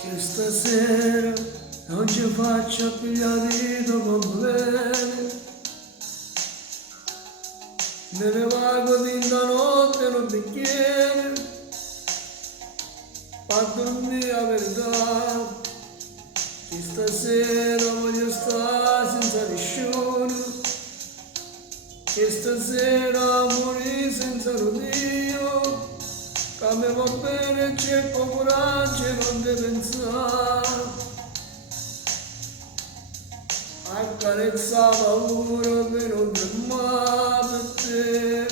che stasera non ci faccia pigliare dopo bene. Me ne vago di notte in un bicchiere, a dormire la verità, che stasera voglio stare senza nessuno, che stasera morire senza l'odio, che mi va bene c'è poco coraggio non devo pensare. Accarezza paura che non tremare per te,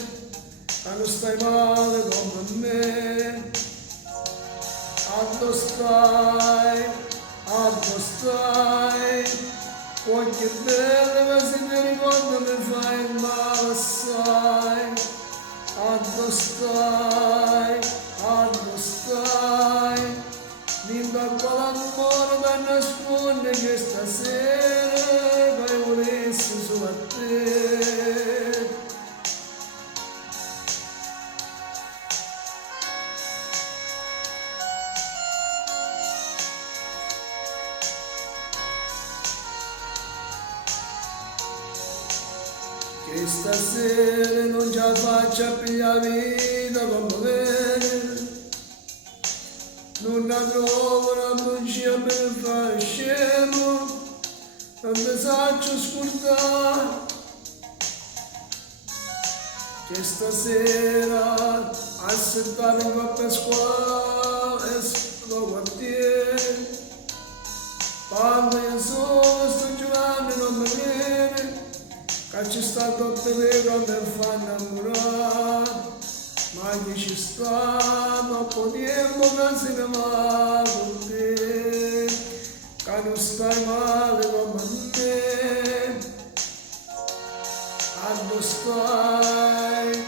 che non stai male come me. Addo stai, qualche bella che si mi ricorda mi fai male assai. Addo stai, mi dà quell'amore da nasconde che stasera che volessi solo a te. Che stasera non ce la faccia pigliare vita come bene, non la trovo una bugia per fare scemo, non mi saccio scordare, che stasera aspettare in coppa a scuola e sto quartiere, quando io sto giocando non mi viene, che ci sta doppia vega per far innamorare, ma che ci sta dopo tempo che se ne va con te, che non stai male come me. Addo stai,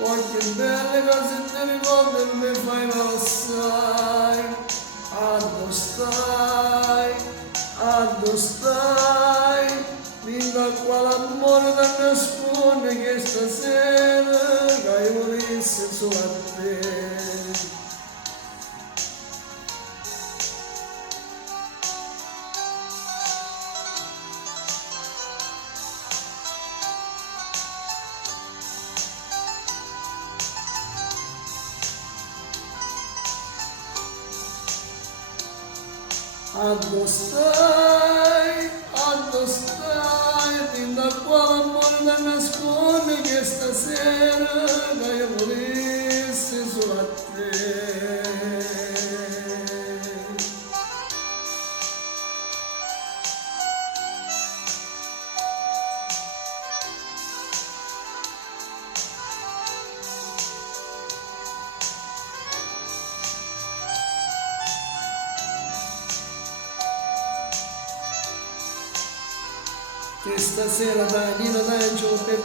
qualche belle cose ti ricordo e mi fai male assai. Addo stai, mi dà quell'amore da nascondere che stasera che io volessi solo a te. Addo stai, ti dà quell'amore da nascondere che stasera che io volessi solo a te. Che stasera da Nino d'Angelo per